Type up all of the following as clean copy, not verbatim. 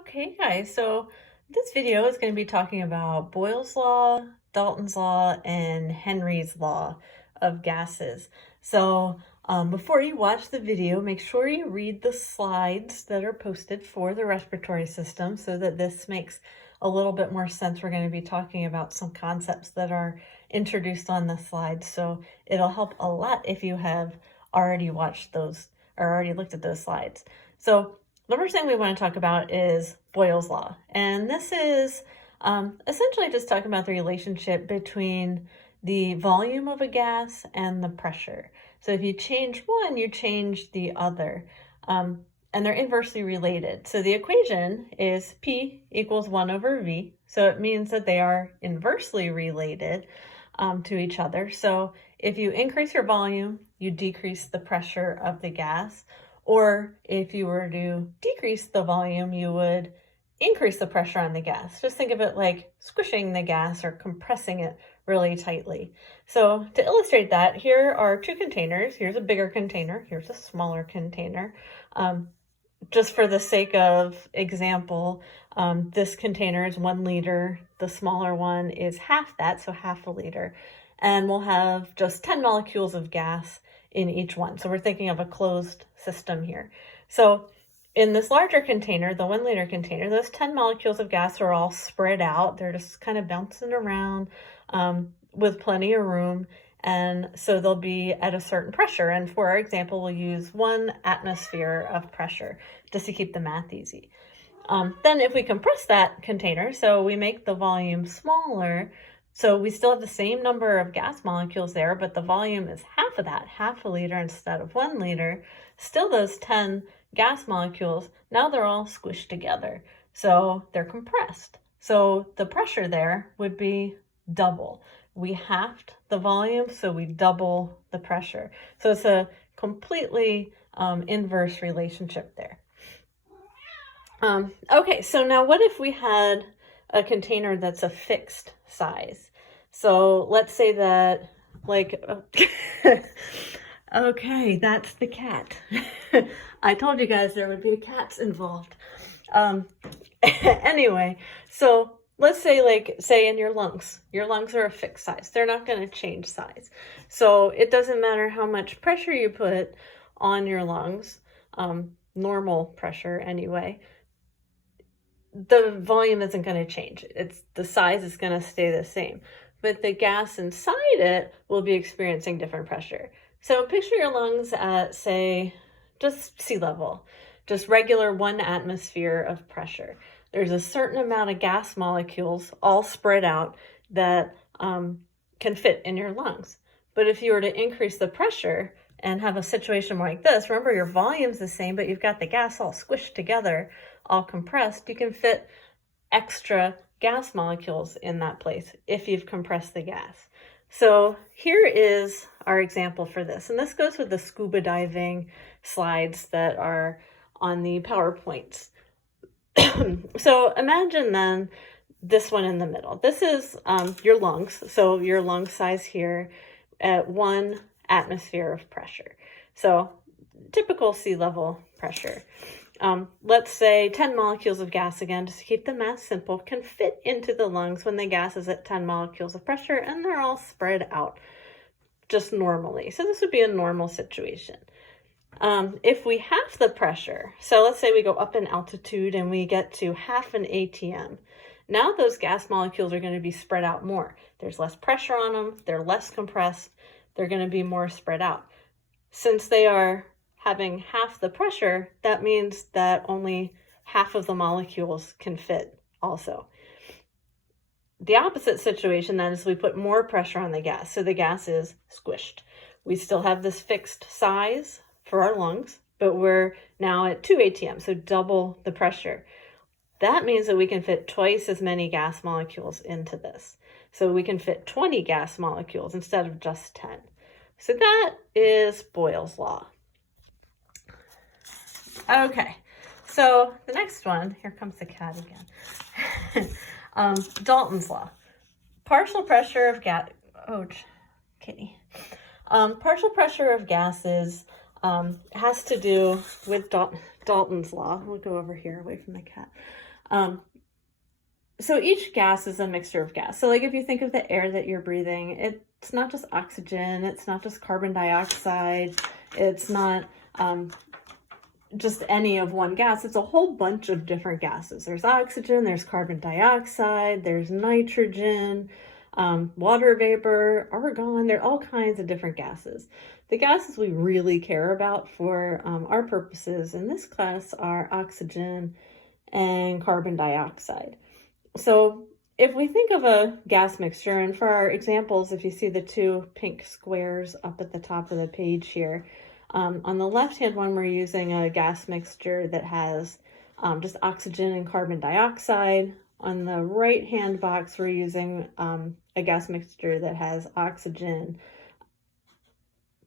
Okay, guys, so this video is going to be talking about Boyle's law, Dalton's law, and Henry's law of gases. Before you watch the video, make sure you read the slides that are posted for the respiratory system so that this makes a little bit more sense. We're going to be talking about some concepts that are introduced on the slides, so it'll help a lot if you have already watched those or already looked at those slides. So the first thing we want to talk about is Boyle's law. And this is essentially just talking about the relationship between the volume of a gas and the pressure. So if you change one, you change the other. And they're inversely related. So the equation is P equals 1 over V. So it means that they are inversely related to each other. So if you increase your volume, you decrease the pressure of the gas. Or if you were to decrease the volume, you would increase the pressure on the gas. Just think of it like squishing the gas or compressing it really tightly. So to illustrate that, here are two containers. Here's a bigger container. Here's a smaller container. Just for the sake of example, this container is 1 liter. The smaller one is half that, so half a liter. And we'll have just 10 molecules of gas in each one. So we're thinking of a closed system here. So in this larger container, the 1 liter container, those 10 molecules of gas are all spread out. They're just kind of bouncing around with plenty of room. And so they'll be at a certain pressure. And for our example, we'll use 1 atmosphere of pressure just to keep the math easy. Then if we compress that container, so we make the volume smaller, so we still have the same number of gas molecules there, but the volume is half of that, half a liter instead of 1 liter. Still those 10 gas molecules, now they're all squished together. So they're compressed. So the pressure there would be double. We halved the volume, so we double the pressure. So it's a completely inverse relationship there. Okay, so now what if we had a container that's a fixed size? So let's say that, like, okay, that's the cat. I told you guys there would be cats involved. Anyway, so let's say, say in your lungs are a fixed size. They're not going to change size. So it doesn't matter how much pressure you put on your lungs, normal pressure anyway, the volume isn't going to change. The size is going to stay the same, but the gas inside it will be experiencing different pressure. So picture your lungs at, say, just sea level, just regular 1 atmosphere of pressure. There's a certain amount of gas molecules all spread out that can fit in your lungs. But if you were to increase the pressure and have a situation like this, remember your volume's the same, but you've got the gas all squished together, all compressed, you can fit extra gas molecules in that place if you've compressed the gas. So here is our example for this. And this goes with the scuba diving slides that are on the PowerPoints. So imagine then this one in the middle. This is your lungs. So your lung size here at 1 atmosphere of pressure. So typical sea level pressure. Let's say 10 molecules of gas, again, just to keep the math simple, can fit into the lungs when the gas is at 10 molecules of pressure and they're all spread out just normally. So this would be a normal situation. If we halve the pressure, so let's say we go up in altitude and we get to half an ATM, now those gas molecules are going to be spread out more. There's less pressure on them, they're less compressed, they're going to be more spread out. Since they are having half the pressure, that means that only half of the molecules can fit also. The opposite situation then is we put more pressure on the gas, so the gas is squished. We still have this fixed size for our lungs, but we're now at 2 ATM, so double the pressure. That means that we can fit twice as many gas molecules into this. So we can fit 20 gas molecules instead of just 10. So that is Boyle's law. Okay, so the next one, here comes the cat again. Dalton's law. Partial pressure of gas, kitty. Partial pressure of gases has to do with Dalton's law. We'll go over here away from the cat. So each gas is a mixture of gas. So like if you think of the air that you're breathing, it's not just oxygen, it's not just carbon dioxide, it's not just any of one gas. It's a whole bunch of different gases. There's oxygen, there's carbon dioxide, there's nitrogen, water vapor, argon, there are all kinds of different gases. The gases we really care about for our purposes in this class are oxygen and carbon dioxide. So if we think of a gas mixture, and for our examples, if you see the two pink squares up at the top of the page here, on the left-hand one, we're using a gas mixture that has just oxygen and carbon dioxide. On the right-hand box, we're using a gas mixture that has oxygen,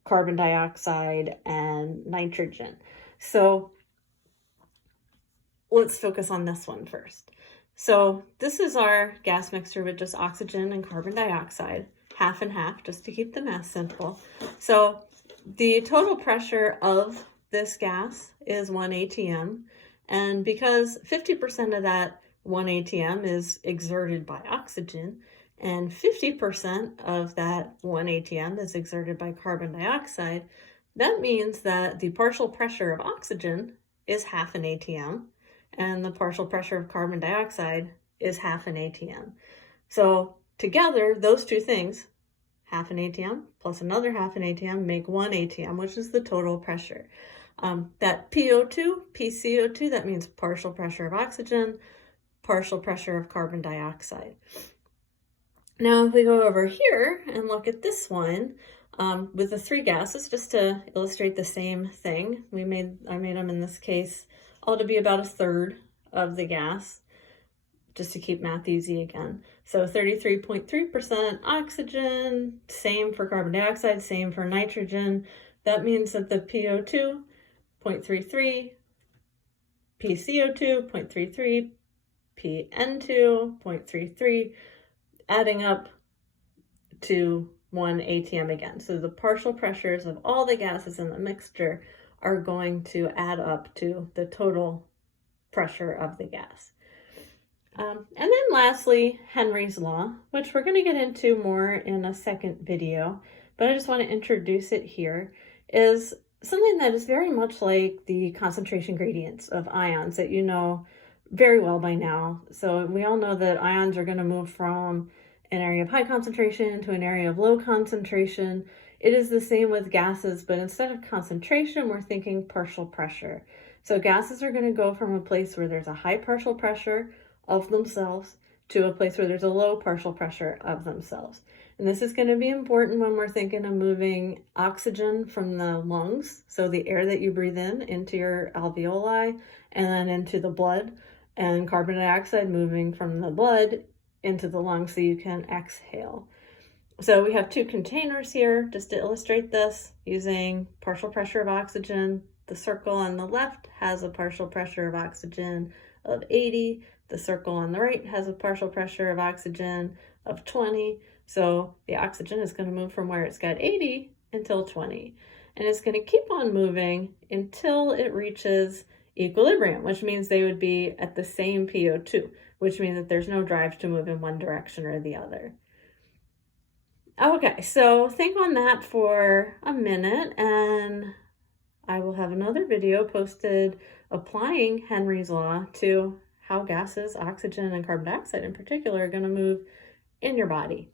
carbon dioxide, and nitrogen. So let's focus on this one first. So this is our gas mixture with just oxygen and carbon dioxide, half and half, just to keep the math simple. So the total pressure of this gas is 1 atm, and because 50% of that 1 atm is exerted by oxygen, and 50% of that 1 atm is exerted by carbon dioxide, that means that the partial pressure of oxygen is half an atm, and the partial pressure of carbon dioxide is half an atm. So together, those two things, half an atm plus another half an atm, make 1 atm, which is the total pressure. That PO2, PCO2, that means partial pressure of oxygen, partial pressure of carbon dioxide. Now, if we go over here and look at this one, with the three gases, just to illustrate the same thing, I made them in this case all to be about a third of the gas, just to keep math easy again. So 33.3% oxygen, same for carbon dioxide, same for nitrogen. That means that the PO2, 0.33, PCO2, 0.33, PN2, 0.33, adding up to 1 atm again. So the partial pressures of all the gases in the mixture are going to add up to the total pressure of the gas. And then lastly, Henry's law, which we're going to get into more in a second video, but I just want to introduce it here, is something that is very much like the concentration gradients of ions that you know very well by now. So we all know that ions are going to move from an area of high concentration to an area of low concentration. It is the same with gases, but instead of concentration, we're thinking partial pressure. So gases are going to go from a place where there's a high partial pressure of themselves to a place where there's a low partial pressure of themselves. And this is going to be important when we're thinking of moving oxygen from the lungs, so the air that you breathe in, into your alveoli and then into the blood, and carbon dioxide moving from the blood into the lungs so you can exhale. So we have two containers here just to illustrate this using partial pressure of oxygen. The circle on the left has a partial pressure of oxygen of 80. The circle on the right has a partial pressure of oxygen of 20. So the oxygen is going to move from where it's got 80 until 20. And it's going to keep on moving until it reaches equilibrium, which means they would be at the same PO2, which means that there's no drive to move in one direction or the other. Okay, so think on that for a minute, and I will have another video posted applying Henry's law to how gases, oxygen and carbon dioxide in particular, are going to move in your body.